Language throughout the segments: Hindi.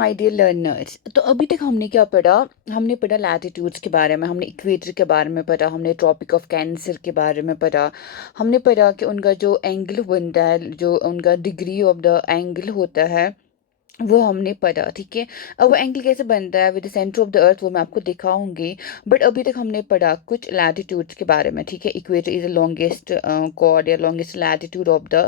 My dear learners. तो अभी तक हमने क्या पढ़ा? हमने पढ़ा लैटिट्यूड्स के बारे में, हमने इक्वेटर के बारे में पढ़ा, हमने ट्रॉपिक ऑफ कैंसर के बारे में पढ़ा। हमने पढ़ा कि उनका जो एंगल बनता है, जो उनका डिग्री ऑफ द एंगल होता है, वो हमने पढ़ा। ठीक है, अब वो एंगल कैसे बनता है with the centre of the अर्थ, वो मैं आपको दिखाऊंगी। बट अभी तक हमने पढ़ा कुछ लैटिट्यूड्स के बारे में। ठीक है, equator is the longest chord या longest latitude of the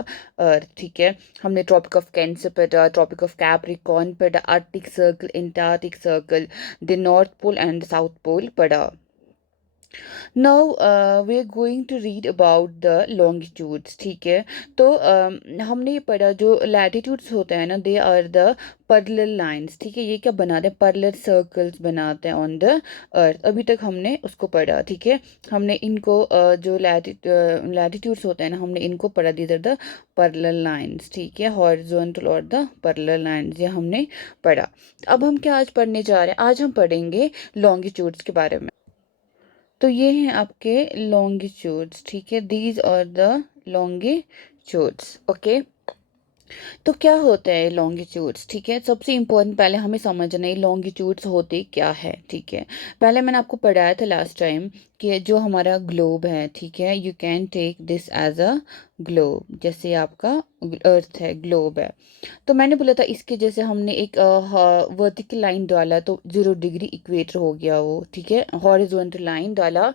earth. ठीक है, हमने ट्रॉपिक ऑफ कैंसर पढ़ा, ट्रॉपिक ऑफ कैप्रिकॉर्न पढ़ा, arctic circle, antarctic circle, the north pole and south pole पढ़ा। Now we are going to read about the longitudes. ठीक है, तो हमने ये पढ़ा जो लैटिट्यूड्स होते हैं ना, they are the parallel lines. ठीक है, ये क्या बनाते हैं? पैरेलल सर्कल्स बनाते हैं ऑन द अर्थ। अभी तक हमने उसको पढ़ा। ठीक है, हमने इनको जो लैटिट्यूड्स होते हैं ना, हमने इनको पढ़ा, these are the parallel lines. ठीक है, हॉरिजॉन्टल और द पैरेलल लाइंस, ये हमने पढ़ा। अब हम क्या आज पढ़ने जा रहे हैं? आज हम पढ़ेंगे लॉन्गिट्यूड्स के बारे में। तो ये हैं आपके लॉन्गिट्यूड्स। ठीक है, these are the longitudes. Okay, तो क्या होता है लॉन्गिट्यूड्स? ठीक है, सबसे इम्पोर्टेंट पहले हमें समझना है लॉन्गिट्यूड्स होते क्या है। ठीक है, पहले मैंने आपको पढ़ाया था लास्ट टाइम कि जो हमारा ग्लोब है, ठीक है, you can take this as a globe. जैसे आपका अर्थ है, ग्लोब है, तो मैंने बोला था इसके जैसे हमने एक वर्टिकल लाइन डाला तो 0 डिग्री इक्वेटर हो गया वो। ठीक है, हॉरिजॉन्टल लाइन डाला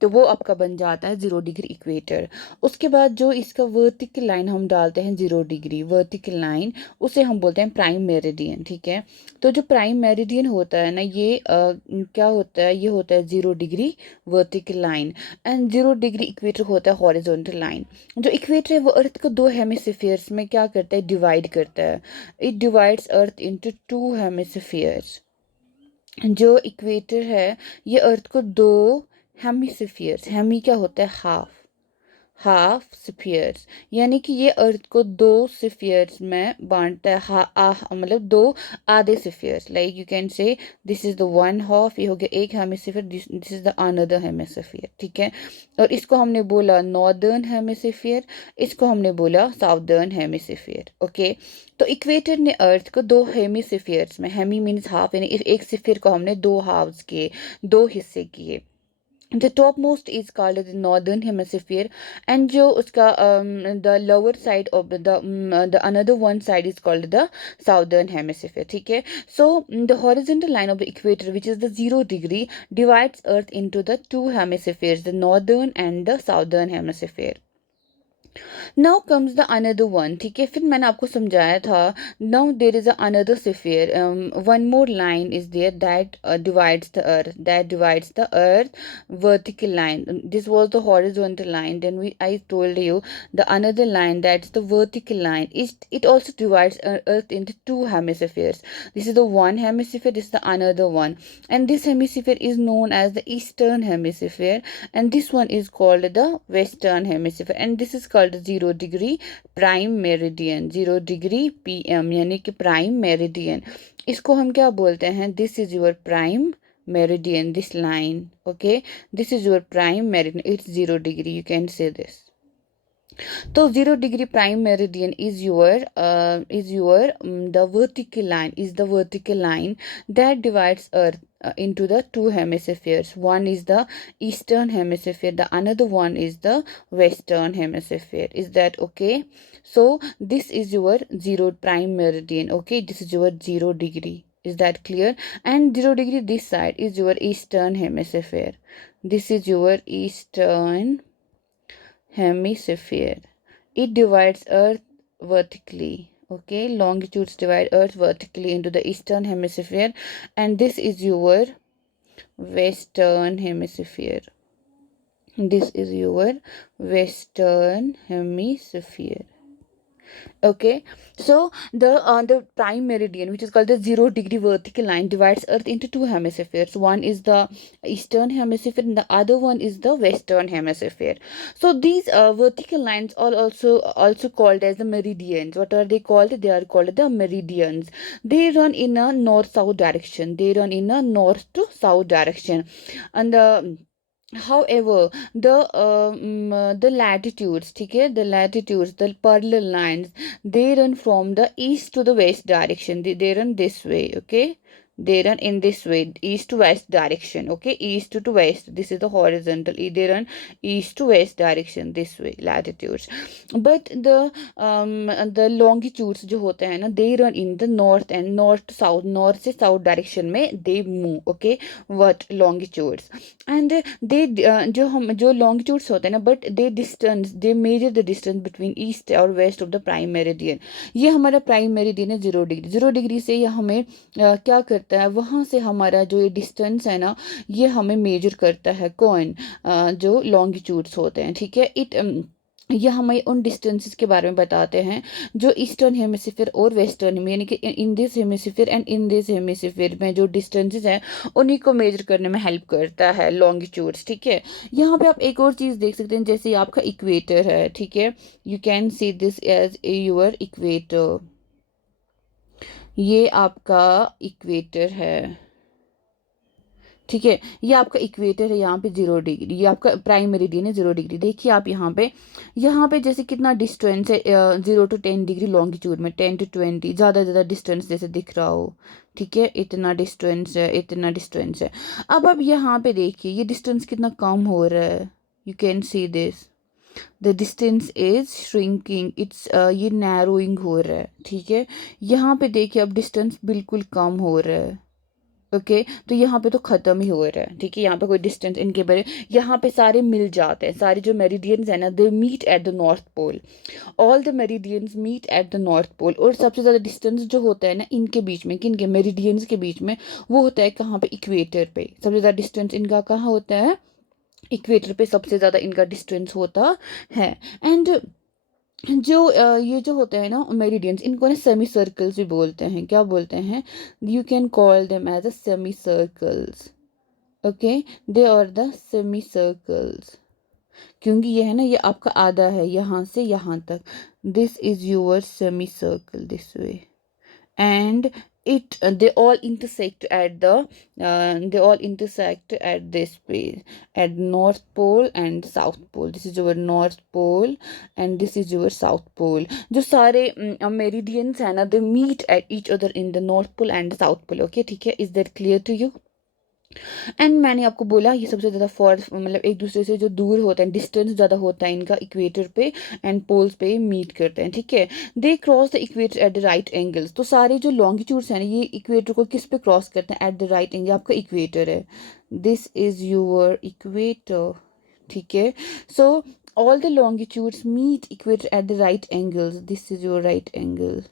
तो वो आपका बन जाता है 0 डिग्री इक्वेटर। उसके बाद जो इसका वर्टिकल लाइन हम डालते हैं 0 डिग्री वर्टिकल लाइन, उसे हम बोलते हैं प्राइम मेरिडियन। ठीक है, तो जो प्राइम मेरिडियन होता है ना, ये क्या होता है? ये होता है 0 degree vertical line, and 0 degree equator होता है हॉरिजॉन्टल लाइन। जो इक्वेटर है वो अर्थ को 2 हेमिस्फीयर्स में क्या करता है? डिवाइड करता है। It divides earth into 2 hemispheres. जो इक्वेटर है ये अर्थ को 2 हेमिस्फीयर्स, हेमी क्या होता है? हाफ स्फीयर्स, यानी कि ये अर्थ को 2 स्फीयर्स में बांटता है। मतलब 2 आधे spheres, like you can say this is the one half, ये हो गया एक hemisphere, this is the another hemisphere. ठीक है, और इसको हमने बोला नॉर्दर्न हेमिस्फीयर, इसको हमने बोला साउदर्न हेमिस्फीयर। ओके, तो इक्वेटर ने अर्थ को 2 हेमिस्फीयर्स में, हेमी मीन्स हाफ, यानी एक स्फीयर को हमने 2 हाफ्स किए, 2 हिस्से किए। The topmost is called the northern hemisphere, and जो उसका the lower side of the another one side is called the southern hemisphere. ठीक है, so the horizontal line of the equator, which is the 0 degree, divides Earth into the 2 hemispheres, the northern and the southern hemisphere. Now comes the another one. ठीक है, फिर मैंने आपको समझाया था, now there is another sphere, one more line is there that divides the earth vertical line. This was the horizontal line. Then I told you the another line, that's the vertical line. It also divides Earth into 2 hemispheres. This is the one hemisphere. This is the another one, and this hemisphere is known as the eastern hemisphere, and this one is called the western hemisphere. And this is called 0 degree prime meridian, 0 degree PM, यानी कि प्राइम मेरिडियन। इसको हम क्या बोलते हैं? This is your prime meridian, this line. Okay, this is your prime meridian, it's 0 degree, you can say this. तो 0 degree prime meridian is your the vertical line, is the vertical line that divides Earth into the 2 hemispheres. One is the eastern hemisphere, the another one is the western hemisphere. Is that okay? So this is your 0 prime meridian. Okay, this is your 0 degree. Is that clear? And 0 degree this side is your eastern hemisphere. This is your eastern hemisphere. It divides Earth vertically. Okay, longitudes divide Earth vertically into the eastern hemisphere, and this is your western hemisphere. This is your western hemisphere. Okay, so the prime meridian, which is called the 0 degree vertical line, divides Earth into 2 hemispheres. One is the eastern hemisphere and the other one is the western hemisphere. So these vertical lines are also called as the meridians. What are they called? They are called the meridians. They run in a north-south direction. They run in a north to south direction, and the However, the latitudes, ठीक है, the latitudes, the parallel lines, they run from the east to the west direction. They run this way, okay? They run in this way, east to west direction, okay? East to west. This is the horizontal. They run east to west direction, this way, latitudes. But the longitudes जो होते हैं ना, they run in the north and north to south, north से south direction में they move, okay? What longitudes? And they जो longitudes होते हैं ना, but they measure the distance between east और west of the prime meridian. ये हमारा प्राइम मेरिडियन है 0 डिग्री, 0 डिग्री से ये हमें क्या करता है, वहाँ से हमारा जो ये डिस्टेंस है ना, ये हमें मेजर करता है कौन, जो लॉन्गिट्यूड्स होते हैं, ठीक है। ये हमें उन डिस्टेंसेस के बारे में बताते हैं जो ईस्टर्न हेमिस्फीयर और वेस्टर्न में, यानी कि in this hemisphere and in this hemisphere में जो डिस्टेंसेस हैं उन्हीं को मेजर करने में हेल्प करता है लॉन्गिट्यूड्स, ठीक है। यहाँ पे आप एक और चीज़ देख सकते हैं, जैसे आपका इक्वेटर है, ठीक है, you can see this as your equator, ये आपका इक्वेटर है, ठीक है, ये आपका इक्वेटर है, यहाँ पे 0 डिग्री, ये आपका प्राइम मेरिडियन है 0 डिग्री। देखिए आप यहाँ पे जैसे कितना डिस्टेंस है 0 to 10 डिग्री लॉन्गिट्यूड में, 10 to 20, ज़्यादा डिस्टेंस जैसे दिख रहा हो, ठीक है, इतना डिस्टेंस है, इतना डिस्टेंस है। अब यहाँ पे देखिए ये डिस्टेंस कितना कम हो रहा है, you can see this, the distance is shrinking, it's ये नैरोइंग हो रहा है, ठीक है। यहाँ पे देखिए अब डिस्टेंस बिल्कुल कम हो रहा है, ओके तो यहाँ पे तो ख़त्म ही हो रहा है, ठीक है, यहाँ पे कोई डिस्टेंस इनके बारे, यहाँ पे सारे मिल जाते हैं, सारे जो मेरिडियंस है ना, they meet at the north pole, all the meridians meet at the north pole. और सबसे ज़्यादा डिस्टेंस जो होता है ना इनके बीच में, किनके, मेरिडियंस के बीच में, वो होता है कहाँ पे, इक्वेटर पे। सबसे ज़्यादा डिस्टेंस इनका कहाँ होता है, इक्वेटर पे सबसे ज़्यादा इनका डिस्टेंस होता है। एंड ये जो होते हैं ना मेरिडियंस, इनको ना सेमी सर्कल्स भी बोलते हैं, क्या बोलते हैं, you can call them as a semi circles, okay, they are the semi circles, क्योंकि ये है ना, ये आपका आधा है यहाँ से यहाँ तक, this is your semi circle this way, and they all intersect at this place, at north pole and south pole. This is your north pole and this is your south pole. जो सारे मेरिडियंस है ना, they meet at each other in the north pole and south pole, okay, ठीक है, is that clear to you? And मैंने आपको बोला ये सबसे ज़्यादा फॉर मतलब एक दूसरे से जो दूर होता है, डिस्टेंस ज़्यादा होता है इनका इक्वेटर पे एंड पोल्स पे मीट करते हैं, ठीक है। They cross the equator at the right angles, तो सारे जो लॉन्गिट्यूड्स हैं ना ये इक्वेटर को किस पे क्रॉस करते हैं, एट द राइट एंगल, आपका इक्वेटर है, दिस इज योर इक्वेटर, ठीक है। So all the longitudes meet equator at the right angles, this is your right angle,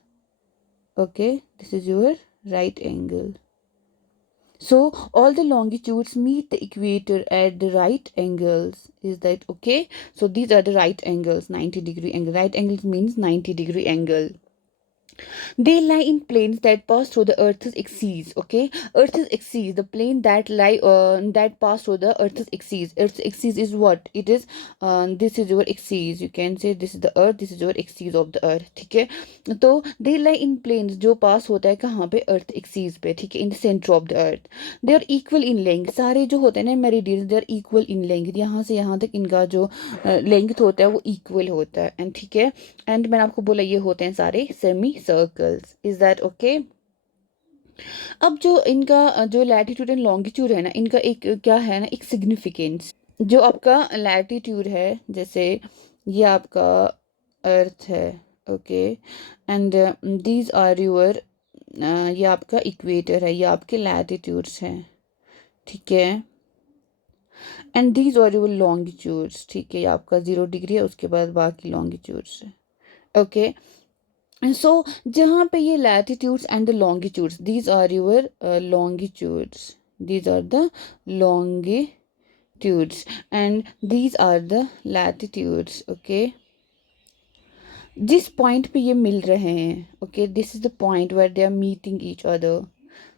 okay, this is your right angle. So all the longitudes meet the equator at the right angles. Is that okay? So these are the right angles, 90-degree angle. Right angles means 90-degree angle. They lie in planes that pass through the Earth's axis. Okay, Earth's axis, the plane that pass through the Earth's axis. Earth's axis is what? It is this is your axis. You can say this is the Earth. This is your axis of the Earth. ठीक है, तो they lie in planes जो pass होता है कहाँ पे, Earth axis पे, ठीक है, in the center of the Earth. They are equal in length. सारे जो होते हैं ना meridians, they are equal in length. यहाँ से यहाँ तक इनका जो लेंथ होता है वो इक्वल होता है, एंड ठीक है। एंड मैंने आपको बोला ये होते हैं सारे semi circles, is that okay? अब जो इनका जो लैटिट्यूड एंड लॉन्गिट्यूड है ना, इनका एक क्या है ना, एक सिग्निफिकेंस। जो आपका लैटिट्यूड है, जैसे ये आपका अर्थ है, okay, and these are your, ये आपका इक्वेटर है, ये आपके लैटिट्यूड्स हैं, ठीक है, and these are your longitudes, ठीक है, ये आपका 0 डिग्री है, उसके बाद बाकी लॉन्गिट्यूड्स है, ओके। सो जहाँ पे ये latitudes and the longitudes, these are your longitudes, these are the longitudes and these are the latitudes, okay। जिस पॉइंट पे ये मिल रहे हैं, okay, this is the point where they are meeting each other,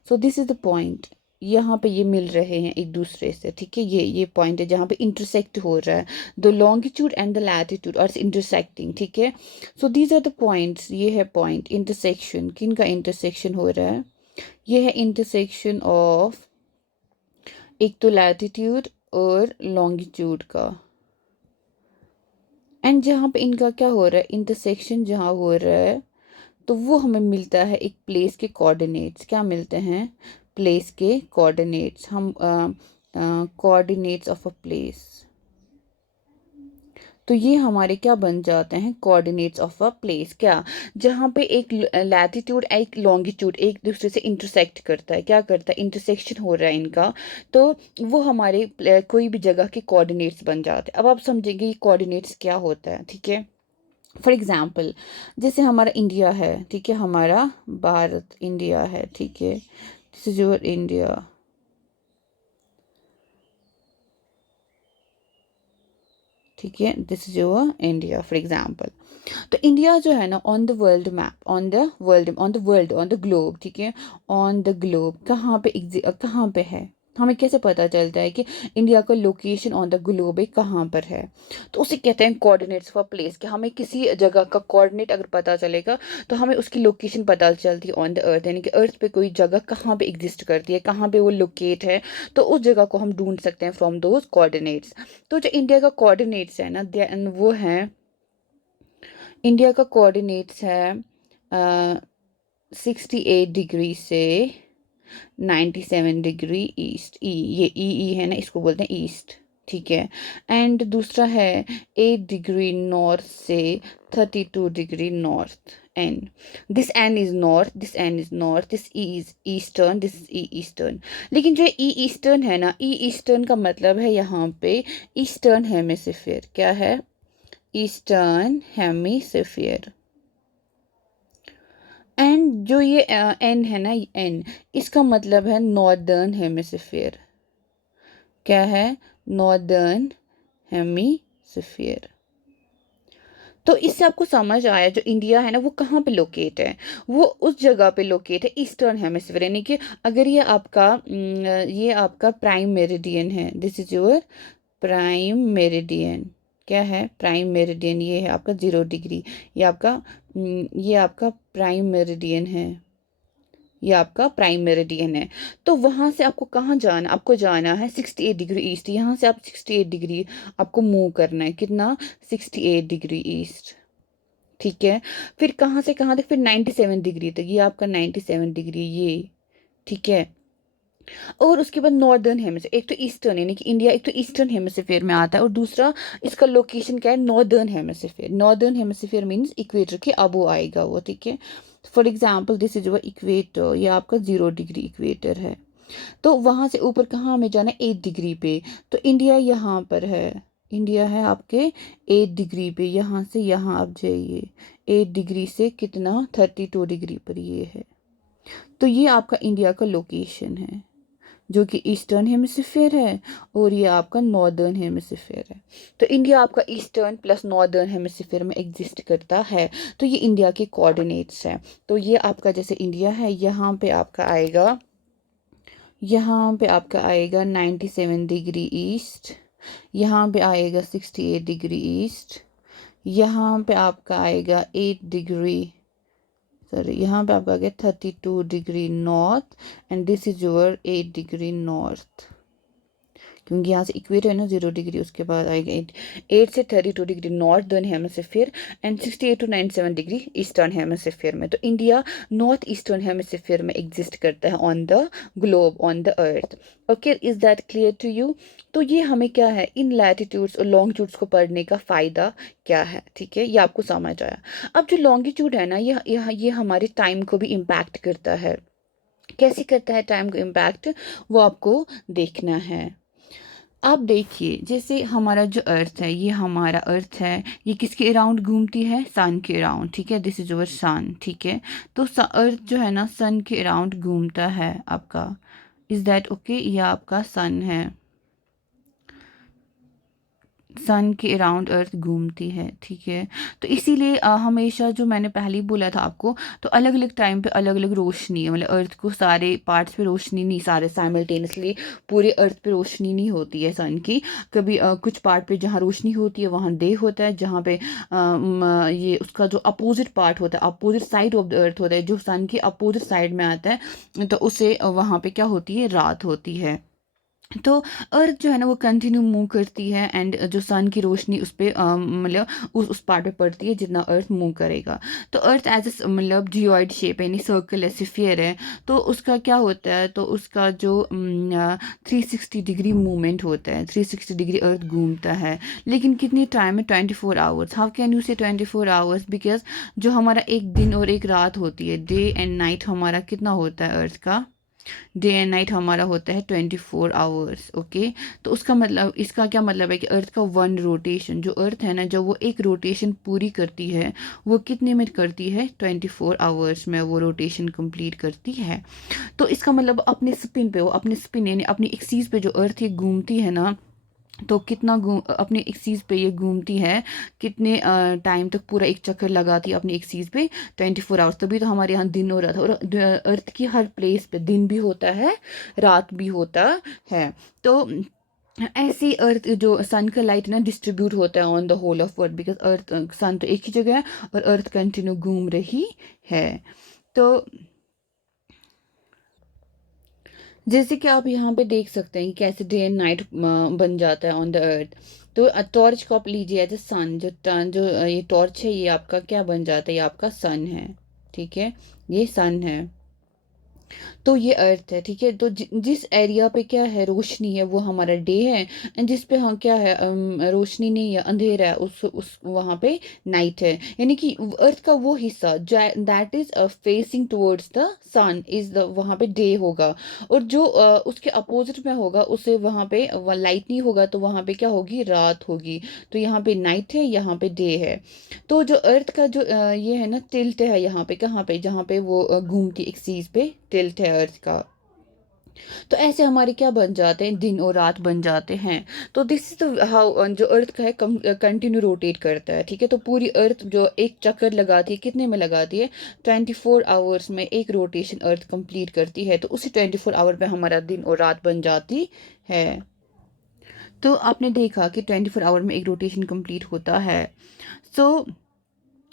so this is the point, यहाँ पे ये मिल रहे हैं एक दूसरे से, ठीक है, ये पॉइंट है जहाँ पे इंटरसेक्ट हो रहा है, the longitude and the latitude are intersecting, ठीक है। So these are the points, ये है पॉइंट, इंटरसेक्शन, किन का इंटरसेक्शन हो रहा है, ये है इंटरसेक्शन ऑफ एक तो लैटिट्यूड और लॉन्गिट्यूड का। एंड जहाँ पे इनका क्या हो रहा है, इंटरसेक्शन जहाँ हो रहा है, तो वो हमें मिलता है एक प्लेस के कोऑर्डिनेट्स। क्या मिलते हैं? प्लेस के कोऑर्डिनेट्स। हम कोऑर्डिनेट्स ऑफ अ प्लेस, तो ये हमारे क्या बन जाते हैं? Coordinates of a place. क्या? जहाँ पे एक लैटिट्यूड एक लॉन्गिट्यूड एक दूसरे से इंटरसेक्ट करता है, क्या करता है? इंटरसेक्शन हो रहा है इनका, तो वो हमारे कोई भी जगह के कोऑर्डिनेट्स बन जाते हैं। अब आप समझेंगे ये कोऑर्डिनेट्स क्या होता है, ठीक है। फॉर एग्जाम्पल, जैसे हमारा इंडिया है, ठीक है, हमारा भारत इंडिया है, ठीक है, दिस इज योर इंडिया, ठीक है, this is your India for example. तो इंडिया जो है ना, on the world map, on the globe, ठीक है, ऑन द ग्लोब कहाँ पे है? हमें कैसे पता चलता है कि इंडिया का लोकेशन ऑन द ग्लोब है कहाँ पर है? तो उसे कहते हैं कोऑर्डिनेट्स फॉर प्लेस। कि हमें किसी जगह का कोऑर्डिनेट अगर पता चलेगा तो हमें उसकी लोकेशन पता चलती है ऑन द अर्थ, यानी कि अर्थ पे कोई जगह कहाँ पे एग्जिस्ट करती है, कहाँ पे वो लोकेट है, तो उस जगह को हम ढूंढ सकते हैं फ्रॉम दोज कोऑर्डिनेट्स। तो जो इंडिया का कोऑर्डिनेट्स है ना, वो है, इंडिया का कोऑर्डिनेट्स है 68 डिग्री से 97 डिग्री ईस्ट। ये ई है ना, इसको बोलते हैं ईस्ट, ठीक है। एंड दूसरा है 8 डिग्री नॉर्थ से 32 degree north. N, this N is north, this N is north, this E is eastern, this is E eastern. लेकिन जो ई ईस्टर्न है ना, ई ईस्टर्न का मतलब है यहाँ पे ईस्टर्न हेमिस्फीयर। क्या है? Eastern hemisphere. एंड जो ये एन है ना, एन, इसका मतलब है नॉर्दर्न हेमिस्फीयर। क्या है? Northern hemisphere. तो इससे आपको समझ आया जो इंडिया है ना, वो कहाँ पे लोकेट है? वो उस जगह पे लोकेट है ईस्टर्न हेमिस्फीयर, यानी कि अगर ये आपका प्राइम मेरिडियन है, this is your prime meridian. क्या है? Prime meridian. ये है आपका 0 डिग्री। ये आपका प्राइम मेरिडियन है, ये आपका प्राइम मेरिडियन है। तो वहां से आपको कहाँ जाना? आपको जाना है 68 डिग्री ईस्ट। यहाँ से आप 68 डिग्री आपको मूव करना है। कितना? 68 डिग्री ईस्ट, ठीक है। फिर कहाँ से कहाँ तक? फिर 97 डिग्री तक। ये आपका 97 डिग्री, ये, ठीक है। और उसके बाद नॉर्दर्न हेमिस्फीयर, एक तो ईस्टर्न, यानी कि इंडिया एक तो ईस्टर्न हेमिस्फीयर में आता है, और दूसरा इसका लोकेशन क्या है? Northern hemisphere. Northern hemisphere means equator के अबो आएगा वो, ठीक है। For example, this is equator, ये आपका 0 डिग्री इक्वेटर है। तो वहां से ऊपर कहाँ हमें जाना है? 8 डिग्री पे। तो इंडिया यहाँ पर है, इंडिया है आपके 8 डिग्री पे। यहाँ से यहाँ आप जाइए, 8 डिग्री से कितना? 32 डिग्री पर ये है। तो ये आपका इंडिया का लोकेशन है, जो कि ईस्टर्न हेमिस्फीयर है, और ये आपका नॉर्दर्न हेमिस्फीयर है। तो इंडिया आपका ईस्टर्न प्लस नॉर्दर्न हेमिस्फीयर में एग्जिस्ट करता है। तो ये इंडिया के कोऑर्डिनेट्स हैं। तो ये आपका जैसे इंडिया है, यहाँ पे आपका आएगा 97 डिग्री ईस्ट, यहाँ पे आएगा 68 डिग्री ईस्ट, यहाँ पे आपका आएगा 8 डिग्री, सॉरी, यहाँ पे आपका आ गया 32 degree north, and this is your 8 degree north. क्योंकि यहाँ से इक्वेटर है ना 0 डिग्री, उसके बाद आएगा 8 से 32 degree northern hemisphere, and 68 to 97 degree eastern hemisphere में। तो इंडिया नॉर्थ ईस्टर्न हेमिस्फीयर में एग्जिस्ट करता है on the globe, on the earth. Okay, is that clear to you? तो ये हमें क्या है, इन लैटिट्यूड्स और लॉन्गिट्यूड्स को पढ़ने का फ़ायदा क्या है, ठीक है, ये आपको समझ आया। अब जो लॉन्गिट्यूड है ना, ये हमारे टाइम को भी इम्पैक्ट करता है। कैसे करता है टाइम को इम्पैक्ट, वो आपको देखना है। आप देखिए, जैसे हमारा जो अर्थ है, ये हमारा अर्थ है, ये किसके अराउंड घूमती है? सन के अराउंड, ठीक है, दिस इज अवर सन, ठीक है। तो अर्थ जो है ना, सन के अराउंड घूमता है आपका। Is that okay? ये आपका सन है, सन के अराउंड अर्थ घूमती है, ठीक है। तो इसीलिए हमेशा, जो मैंने पहले ही बोला था आपको, तो अलग अलग टाइम पे अलग अलग रोशनी है, मतलब अर्थ को सारे पार्ट्स पे रोशनी नहीं, सारे साइमल्टेनियसली पूरे अर्थ पे रोशनी नहीं होती है सन की। कभी कुछ पार्ट पे जहाँ रोशनी होती है वहाँ डे होता है, जहाँ पे ये उसका जो अपोजिट पार्ट होता है, अपोजिट साइड ऑफ द अर्थ होता है, जो सन के अपोजिट साइड में आता है, तो उसे वहाँ पे क्या होती है? रात होती है। तो अर्थ जो है ना वो कंटिन्यू मूव करती है, एंड जो सन की रोशनी उस पे मतलब उस पार्ट पे पड़ती है जितना अर्थ मूव करेगा। तो अर्थ एज ए मतलब जियोइड शेप यानी सर्कल है, स्फीयर है। तो उसका क्या होता है, तो उसका जो 360 डिग्री मूवमेंट होता है, 360 डिग्री अर्थ घूमता है। लेकिन कितनी टाइम है, 24 आवर्स। हाउ कैन यू से 24 आवर्स, बिकॉज जो हमारा एक दिन और एक रात होती है, डे एंड नाइट हमारा कितना होता है अर्थ का, डे एंड नाइट हमारा होता है 24 आवर्स। ओके, तो उसका मतलब, इसका क्या मतलब है कि अर्थ का वन रोटेशन, जो अर्थ है ना, जब वो एक रोटेशन पूरी करती है, वो कितने में करती है, 24 आवर्स में वो रोटेशन कंप्लीट करती है। तो इसका मतलब अपने स्पिन पे, वो अपने स्पिन यानी अपनी एक्सीस पे जो अर्थ ये घूमती है ना, तो कितना घूम अपनी एक्सीस पे ये घूमती है, कितने टाइम तक पूरा एक चक्कर लगाती है अपनी एक्सीस पे, 24 आवर्स। तभी तो हमारे यहाँ दिन हो रहा था। और अर्थ की हर प्लेस पे दिन भी होता है, रात भी होता है। तो ऐसी अर्थ जो सन का लाइट ना डिस्ट्रीब्यूट होता है on the whole of earth, because earth, sun तो एक ही जगह है और अर्थ कंटिन्यू घूम रही है। तो जैसे कि आप यहाँ पे देख सकते हैं कि कैसे डे एंड नाइट बन जाता है ऑन द अर्थ। तो टॉर्च को आप लीजिए एज ए सन, ये टॉर्च है, ये आपका क्या बन जाता है, ये आपका सन है। ठीक है, ये सन है। तो ये अर्थ है। ठीक है, तो जिस एरिया पे क्या है, रोशनी है, वो हमारा डे है। एंड जिस पे हाँ क्या है, रोशनी नहीं है, अंधेरा है, उस वहाँ पे नाइट है। यानी कि अर्थ का वो हिस्सा that is facing towards the sun is the, वहाँ पे डे होगा। और जो उसके अपोजिट में होगा, उसे वहाँ पे लाइट नहीं होगा, तो वहाँ पे क्या होगी, रात होगी। तो यहाँ पे नाइट है, यहाँ पे डे है। तो जो अर्थ का जो ये है ना, टिल्ट है यहाँ पे, कहाँ पे, जहाँ पे वो घूमती एक्सीस पे टिल्ट है अर्थ का। तो ऐसे हमारे क्या बन जाते हैं, दिन और रात बन जाते हैं। तो दिस इज हाउ जो अर्थ का है कंटिन्यू रोटेट करता है। ठीक है, तो पूरी अर्थ जो एक चक्कर लगाती है, कितने में लगाती है, 24 आवर्स में एक रोटेशन अर्थ कंप्लीट करती है। तो उसी 24 आवर में हमारा दिन और रात बन जाती है। तो आपने देखा कि 24 आवर में एक रोटेशन कंप्लीट होता है। सो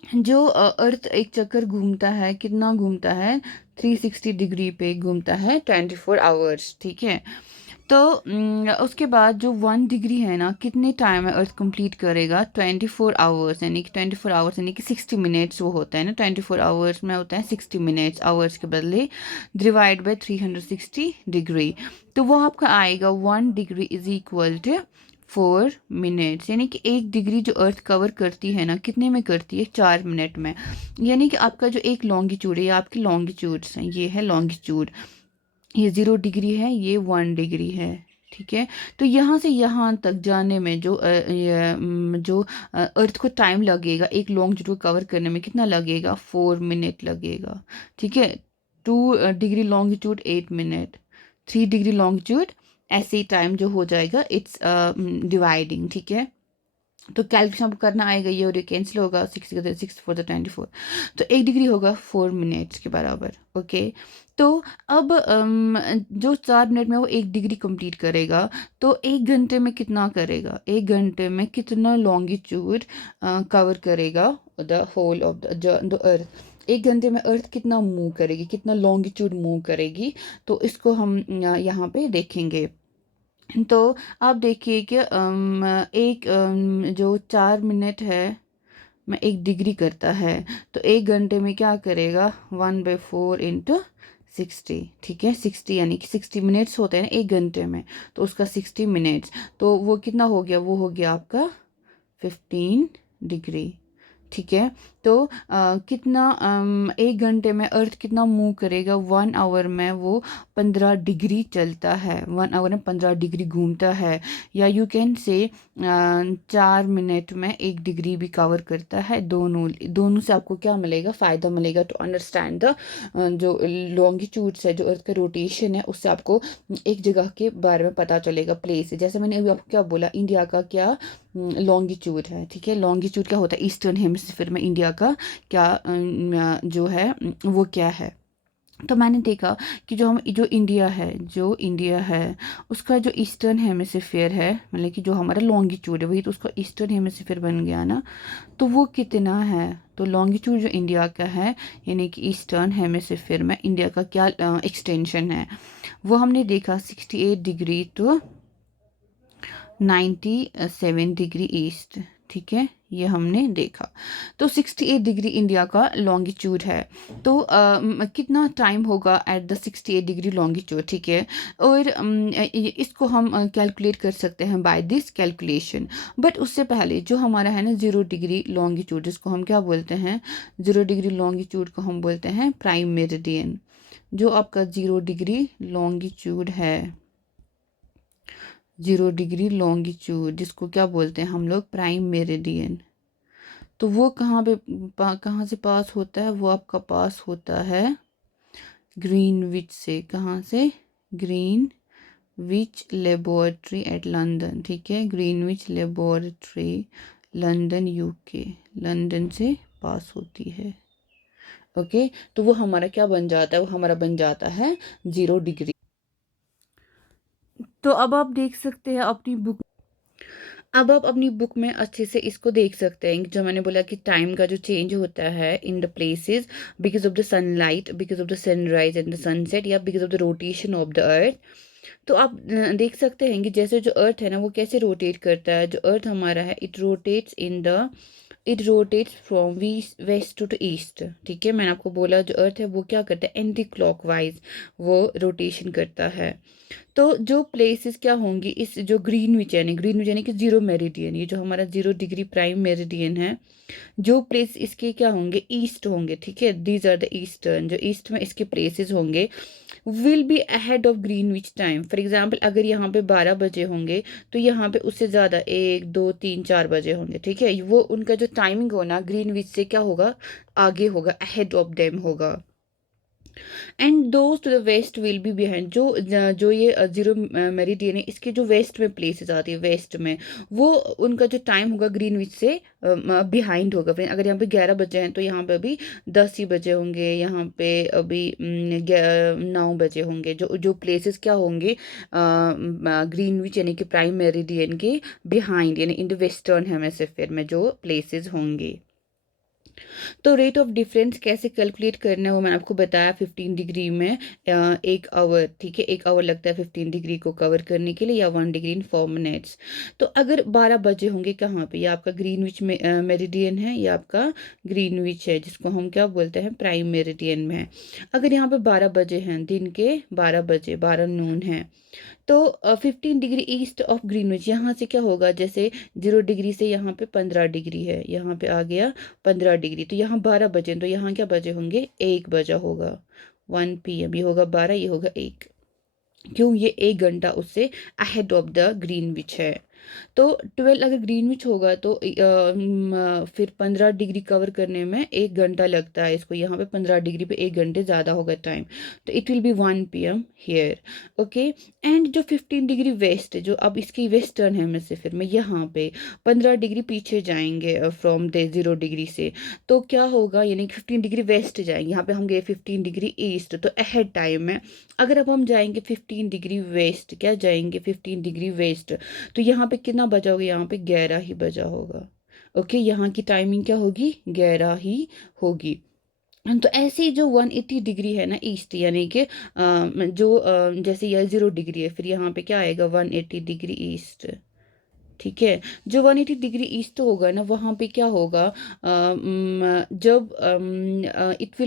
जो अर्थ एक चक्कर घूमता है, कितना घूमता है, 360 डिग्री पे घूमता है, 24 आवर्स। ठीक है, तो उसके बाद जो 1 डिग्री है ना, कितने टाइम में अर्थ कंप्लीट करेगा, 24 आवर्स, यानी कि 24 आवर्स यानी कि 60 मिनट्स वो होता है ना, 24 आवर्स में होता है 60 मिनट्स, आवर्स के बदले डिवाइड बाई 360 डिग्री। तो वो आपका आएगा 1 degree is equal to 4 minutes. यानी कि 1 डिग्री जो अर्थ कवर करती है ना, कितने में करती है, 4 मिनट में। यानी कि आपका जो एक लॉन्गिट्यूड है, ये आपकी लॉन्गिट्यूड्स हैं, ये है लॉन्गिट्यूड, ये 0 डिग्री है, ये 1 डिग्री है। ठीक है, तो यहाँ से यहाँ तक जाने में जो अर्थ को टाइम लगेगा एक लॉन्गिट्यूड को कवर करने में, कितना लगेगा, 4 मिनट लगेगा। ठीक है, 2 degree longitude 8 minute, 3 degree longitude, ऐसे ही टाइम जो हो जाएगा, इट्स डिवाइडिंग। ठीक है, तो कैलकुलेशन आपको करना आएगा, ये और ये कैंसिल होगा, 6 4 24। तो 1 डिग्री होगा 4 मिनट्स के बराबर। ओके, तो अब जो 4 मिनट में वो 1 डिग्री कंप्लीट करेगा, तो 1 घंटे में कितना करेगा, 1 घंटे में कितना लॉन्गिट्यूड कवर करेगा, the whole of the earth. 1 घंटे में अर्थ कितना मूव करेगी, कितना लॉन्गिट्यूड मूव करेगी, तो इसको हम यहाँ पे देखेंगे। तो आप देखिए कि एक जो 4 मिनट है में 1 डिग्री करता है, तो 1 घंटे में क्या करेगा, 1/4 इंटू 60। ठीक है, 60 यानी कि 60 मिनट्स होते हैं ना 1 घंटे में, तो उसका 60 मिनट्स, तो वो कितना हो गया, वो हो गया आपका 15 डिग्री। ठीक है, तो कितना 1 घंटे में अर्थ कितना मूव करेगा, 1 आवर में वो 15 डिग्री चलता है, 1 आवर में 15 डिग्री घूमता है। या यू कैन से 4 मिनट में 1 डिग्री भी कवर करता है। दोनों दोनों से आपको क्या मिलेगा, फ़ायदा मिलेगा टू अंडरस्टैंड द जो लॉन्गिट्यूड्स है, जो अर्थ का रोटेशन है, उससे आपको एक जगह के बारे में पता चलेगा, प्लेस। जैसे मैंने अभी आपको क्या बोला, इंडिया का क्या लॉन्गिट्यूड है। ठीक है, लॉन्गिट्यूड क्या होता है, ईस्टर्न हेमिस्फीयर में इंडिया का क्या जो है वो क्या है। तो मैंने देखा कि जो इंडिया है उसका जो ईस्टर्न हेमिस्फीयर है, मतलब कि जो हमारा लॉन्गिट्यूड है वही तो उसका ईस्टर्न हेमिस्फीयर बन गया ना। तो वो कितना है, तो लॉन्गिट्यूड जो इंडिया का है यानी कि ईस्टर्न हेमिस्फीयर में इंडिया का क्या एक्सटेंशन है, वो हमने देखा 68 डिग्री टू 97 डिग्री ईस्ट। ठीक है, ये हमने देखा। तो 68 डिग्री इंडिया का लॉन्गिट्यूड है। तो कितना टाइम होगा एट द 68 डिग्री लॉन्गिट्यूड, ठीक है। और इसको हम कैलकुलेट कर सकते हैं बाय दिस कैलकुलेशन। बट उससे पहले जो हमारा है ना 0 डिग्री लॉन्गिट्यूड, जिसको हम क्या बोलते हैं, 0 डिग्री लॉन्गिट्यूड को हम बोलते हैं प्राइम मेरिडियन। जो आपका 0 डिग्री लॉन्गिट्यूड है, 0 डिग्री लॉन्गिट्यूड जिसको क्या बोलते हैं हम लोग प्राइम मेरिडियन, तो वो कहाँ से पास होता है, वो आपका पास होता है ग्रीनविच से। कहाँ से, ग्रीनविच लेबोरेटरी एट लंदन, ठीक है, Greenwich laboratory London UK, London से पास होती है। ओके, तो वो हमारा क्या बन जाता है, वो हमारा बन जाता है 0 डिग्री। तो अब आप देख सकते हैं अपनी बुक, अब आप अपनी बुक में अच्छे से इसको देख सकते हैं, जो मैंने बोला कि टाइम का जो चेंज होता है in the places because of the sunlight, because of the sunrise and the sunset, या because of the rotation of the earth. तो आप देख सकते हैं कि जैसे जो अर्थ है ना वो कैसे रोटेट करता है। जो अर्थ हमारा है it rotates from west to east, ठीक है। मैंने आपको बोला जो अर्थ है वो क्या करता है, एंटी क्लॉकवाइज वो रोटेशन करता है। तो जो प्लेसेस क्या होंगी, इस जो ग्रीन विच यानी कि 0 मेरिडियन, ये जो हमारा 0 डिग्री प्राइम मेरिडियन है, जो प्लेस इसके क्या होंगे, ईस्ट होंगे, ठीक है। दीज आर द ईस्टर्न, जो ईस्ट में इसके प्लेसेस होंगे will be ahead of Greenwich time. For example अगर यहाँ पे 12 बजे होंगे तो यहाँ पे उससे ज़्यादा 1 2 3 4 बजे होंगे, ठीक है। वो उनका जो टाइमिंग होना ग्रीनविच से क्या होगा, आगे होगा, अहेड ऑफ देम होगा। And those to the west will be behind, जो ये 0 मेरिडियन है इसके जो वेस्ट में प्लेसेस आती है, वेस्ट में वो उनका जो टाइम होगा ग्रीनविच से बिहाइंड होगा। फिर अगर यहाँ पे 11 बजे हैं तो यहाँ पे अभी 10 ही बजे होंगे, यहाँ पे अभी 9 बजे होंगे। जो प्लेसेस क्या होंगे ग्रीनविच यानी कि प्राइम मेरिडियन के बिहाइंड, यानी इन द वेस्टर्न हेमिस्फीयर में जो प्लेसेस होंगे। तो रेट ऑफ डिफरेंस कैसे कैलकुलेट करना है वो मैंने आपको बताया 15 डिग्री में 1 आवर, ठीक है। 1 आवर लगता है 15 डिग्री को कवर करने के लिए, या 1 डिग्री इन 4 मिनट्स। तो अगर 12 बजे होंगे कहाँ पे, या आपका ग्रीनविच में मेरिडियन है, या आपका ग्रीनविच है जिसको हम क्या बोलते हैं प्राइम मेरिडियन में है। अगर यहाँ पे 12 बजे हैं, दिन के 12 बजे, 12 नून है, तो 15 डिग्री ईस्ट ऑफ ग्रीनविच, यहाँ से क्या होगा, जैसे 0 डिग्री से यहाँ पे 15 डिग्री है, यहाँ पे आ गया 15 डिग्री, तो यहाँ 12 बजे, तो यहाँ क्या बजे होंगे, 1 बजा होगा, 1 PM, ये होगा 12, ये होगा 1। क्यों, ये 1 घंटा उससे अहेड ऑफ द ग्रीनविच है। तो 12 अगर ग्रीनविच होगा तो फिर 15 डिग्री कवर करने में 1 घंटा लगता है इसको, यहाँ पे 15 डिग्री पे 1 घंटे ज़्यादा होगा टाइम, तो it will be 1 PM here. Okay, and जो 15 डिग्री वेस्ट है, जो अब इसकी वेस्टर्न है में से, फिर मैं यहाँ पे 15 डिग्री पीछे जाएंगे फ्रॉम द 0 डिग्री से, तो क्या होगा, यानी कि 15 डिग्री वेस्ट जाएंगे, यहाँ पे हम गए 15 डिग्री ईस्ट, तो अहेड टाइम है। अगर अब हम जाएंगे 15 डिग्री वेस्ट, क्या जाएंगे 15 डिग्री वेस्ट, तो यहाँ पे कितना बजा होगा, यहाँ पे 11 ही बजा होगा। ओके, यहाँ की टाइमिंग क्या होगी, 11 ही होगी। तो ऐसे ही जो 180 डिग्री है ना ईस्ट, यानी कि जैसे यह 0 डिग्री है, फिर यहाँ पे क्या आएगा 180 डिग्री ईस्ट, ठीक है। जो 180 डिग्री ईस्ट होगा ना वहाँ पे क्या होगा, जब इट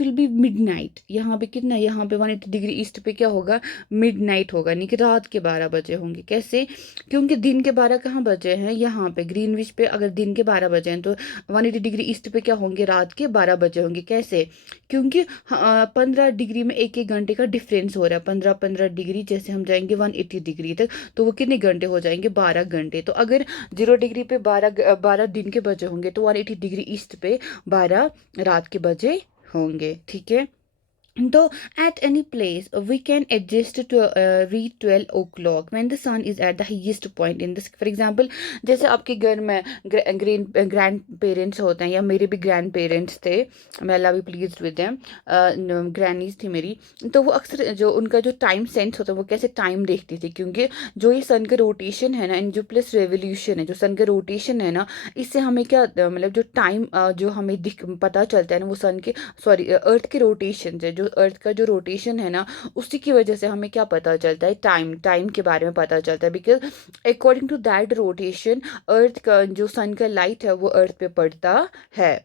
विल बी मिडनाइट, यहाँ पे कितना, यहाँ पे 180 डिग्री ईस्ट पे क्या होगा, मिडनाइट होगा, यानी कि रात के 12 बजे होंगे। कैसे, क्योंकि दिन के 12 कहाँ बजे हैं, यहाँ पे ग्रीनविच पे अगर दिन के 12 बजे हैं तो 180 डिग्री ईस्ट पे क्या होंगे, रात के 12 बजे होंगे। कैसे, क्योंकि 15 डिग्री में 1 1 घंटे का डिफरेंस हो रहा है, 15 15 डिग्री, जैसे हम जाएंगे 180 डिग्री तक तो वो कितने घंटे हो जाएंगे, 12 घंटे। तो अगर 0 डिग्री पे 12 दिन के बजे होंगे तो 180 डिग्री ईस्ट पे 12 रात के बजे होंगे, ठीक है। तो at any place we can adjust to read 12 o'clock when the sun is at the highest point in this, for example जैसे आपके घर में ग्रैंड पेरेंट्स होते हैं, या मेरे भी ग्रैंड पेरेंट्स थे, मैं अल्लाह भी प्लीज विद देम, ग्रैनीज थी मेरी। तो वो अक्सर जो उनका जो टाइम सेंस होता है वो कैसे टाइम देखती थी, क्योंकि जो ये सन का रोटेशन है ना, एंड जो प्लस रेवोल्यूशन है, जो सन का रोटेशन है ना, इससे हमें क्या मतलब जो टाइम जो हमें दिख पता चलता है ना, वो सन के सॉरी अर्थ के रोटेशन से, जो अर्थ का जो रोटेशन है ना, उसी की वजह से हमें क्या पता चलता है, टाइम टाइम के बारे में पता चलता है, because according to that rotation earth का जो सन का लाइट है वो अर्थ पे पड़ता है।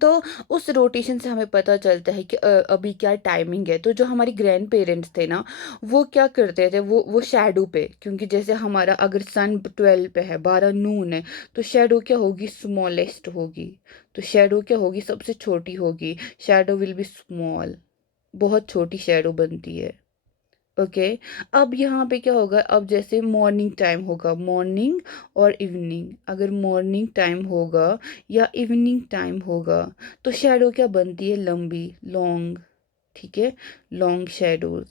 तो उस रोटेशन से हमें पता चलता है कि अभी क्या टाइमिंग है। तो जो हमारी ग्रैंड पेरेंट्स थे ना, वो क्या करते थे, वो शैडो पे, क्योंकि जैसे हमारा अगर सन 12 पे है, 12 नून है, तो शैडो क्या होगी, स्मॉलेस्ट होगी। तो शैडो क्या होगी, सबसे छोटी होगी। शैडो विल बी स्मॉल, बहुत छोटी शैडो बनती है। ओके। अब यहाँ पे क्या होगा, अब जैसे मॉर्निंग टाइम होगा, मॉर्निंग और इवनिंग, अगर मॉर्निंग टाइम होगा या इवनिंग टाइम होगा, तो शैडो क्या बनती है, लंबी, लॉन्ग। ठीक है, लॉन्ग शैडोज।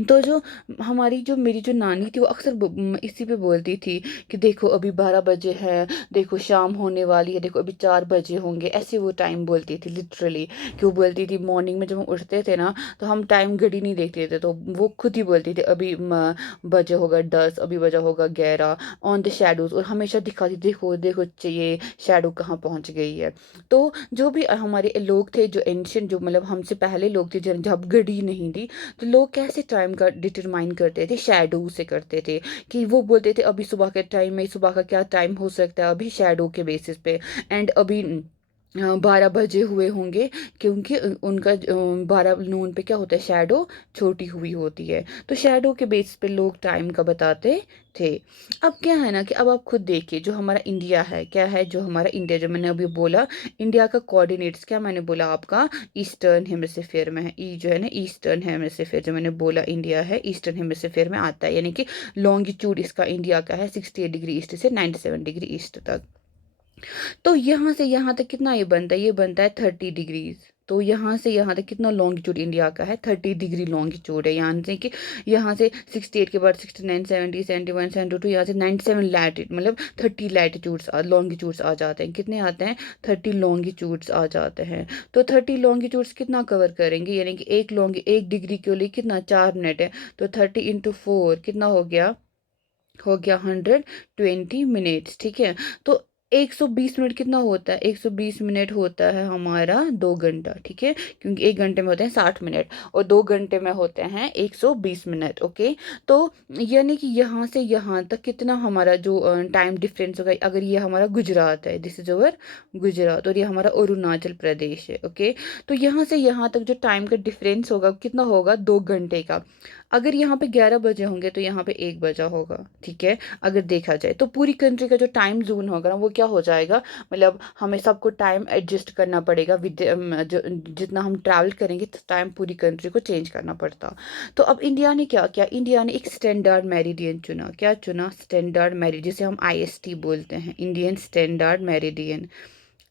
तो जो हमारी जो मेरी जो नानी थी वो अक्सर इसी पे बोलती थी कि देखो अभी 12 बजे है, देखो शाम होने वाली है, देखो अभी 4 बजे होंगे, ऐसे वो टाइम बोलती थी लिटरली। कि वो बोलती थी मॉर्निंग में जब हम उठते थे ना, तो हम टाइम घड़ी नहीं देखते थे, तो वो खुद ही बोलती थी अभी बजे होगा 10, अभी बजा होगा 11, ऑन द शेडोज, और हमेशा दिखाती देखो देखो ये शेडो कहाँ पहुँच गई है। तो जो भी हमारे लोग थे, जो एंशियंट, जो मतलब हमसे पहले लोग थे, जब घड़ी नहीं थी, तो लोग कैसे टाइम का डिटरमाइन करते थे, शैडो से करते थे। कि वो बोलते थे अभी सुबह के टाइम में, सुबह का क्या टाइम हो सकता है, अभी शैडो के बेसिस पे, एंड अभी 12 बजे हुए होंगे, क्योंकि उनका 12 नून पे क्या होता है, शैडो छोटी हुई होती है। तो शैडो के बेस पे लोग टाइम का बताते थे। अब क्या है ना कि अब आप खुद देखिए, जो हमारा इंडिया है, क्या है जो हमारा इंडिया, जो मैंने अभी बोला, इंडिया का कोऑर्डिनेट्स क्या मैंने बोला आपका, ईस्टर्न हेमिस्फीयर में है। ई जो है ना, ईस्टर्न हेमिस्फीयर, जो मैंने बोला इंडिया है, ईस्टर्न हेमिस्फीयर में आता है, यानी कि लॉन्गिट्यूड इसका इंडिया का है 68 डिग्री ईस्ट से 97 डिग्री ईस्ट तक। तो यहाँ से यहाँ तक कितना ये बनता है, ये बनता है 30 डिग्रीज। तो यहाँ से यहाँ तक कितना लॉन्गिट्यूड इंडिया का है, 30 डिग्री लॉन्गिट्यूड है। यहाँ से कि यहाँ से 68 के बाद 69, 70, 71, 72, यहाँ से 97 लैटिट्यूड, मतलब 30 लैटिट्यूड्स लॉन्गिट्यूड्स आ जाते हैं। कितने आते हैं, 30 लॉन्गिट्यूड्स आ जाते हैं। तो 30 लॉन्गिट्यूड्स कितना कवर करेंगे, यानी कि एक डिग्री के लिए कितना, 4 मिनट है। तो 30 × 4 कितना हो गया 120 मिनट्स। ठीक है। तो 120 मिनट कितना होता है, 120 मिनट होता है हमारा 2 घंटा। ठीक है, क्योंकि 1 घंटे में होते हैं 60 मिनट, और 2 घंटे में होते हैं 120 मिनट। ओके। तो यानी कि यहाँ से यहाँ तक कितना हमारा जो टाइम डिफरेंस होगा, अगर ये हमारा गुजरात है, दिस इज ओवर गुजरात, और ये हमारा अरुणाचल प्रदेश है। ओके। तो यहाँ से यहाँ तक जो टाइम का डिफरेंस होगा कितना होगा, 2 घंटे का। अगर यहाँ पे 11 बजे होंगे तो यहाँ पे 1 बजा होगा। ठीक है, अगर देखा जाए तो पूरी कंट्री का जो टाइम जोन होगा ना, वो क्या हो जाएगा, मतलब हमें सबको टाइम एडजस्ट करना पड़ेगा विद जितना हम ट्रैवल करेंगे तो टाइम पूरी कंट्री को चेंज करना पड़ता। तो अब इंडिया ने क्या किया, इंडिया ने एक स्टैंडर्ड मेरिडियन चुना। क्या चुना, स्टैंडर्ड मेरिडियन, जिसे हम आईएसटी बोलते हैं, Indian standard meridian,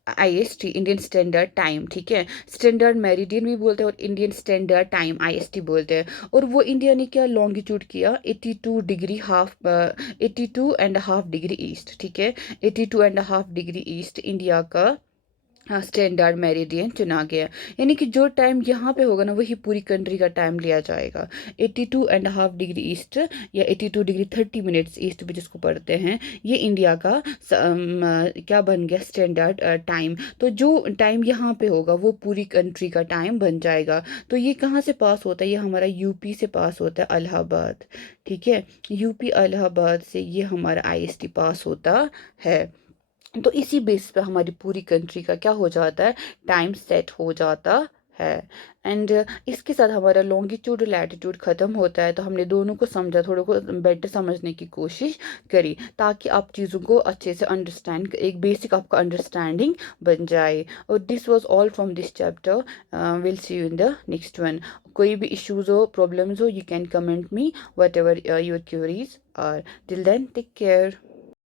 IST, Indian standard time. ठीक है, स्टैंडर्ड मेरिडियन भी बोलते हैं और इंडियन स्टैंडर्ड टाइम आईएसटी बोलते हैं। और वो इंडिया ने क्या लॉन्गिट्यूड किया, 82.5 डिग्री ईस्ट। ठीक है, 82.5 डिग्री ईस्ट इंडिया का स्टैंडर्ड मेरिडियन चुना गया। यानी कि जो टाइम यहाँ पे होगा ना, वही पूरी कंट्री का टाइम लिया जाएगा। 82.5 डिग्री ईस्ट, या 82 डिग्री 30 मिनट्स ईस्ट भी जिसको पढ़ते हैं, ये इंडिया का क्या बन गया, स्टैंडर्ड टाइम। तो जो टाइम यहाँ पे होगा वो पूरी कंट्री का टाइम बन जाएगा। तो ये कहाँ से पास होता है, ये हमारा यूपी से पास होता है, इलाहाबाद। ठीक है, यूपी इलाहाबाद से ये हमारा आईएसटी पास होता है। तो इसी बेस पे हमारी पूरी कंट्री का क्या हो जाता है, टाइम सेट हो जाता है। एंड इसके साथ हमारा लॉन्गिट्यूड लैटिट्यूड ख़त्म होता है। तो हमने दोनों को समझा, थोड़ा को बेटर समझने की कोशिश करी, ताकि आप चीज़ों को अच्छे से अंडरस्टैंड, एक बेसिक आपका अंडरस्टैंडिंग बन जाए। और this was all from this chapter. Will see you in the next one. कोई भी इश्यूज़ हो, प्रॉब्लम्स हो, you can comment me whatever your queries are. Till then take care.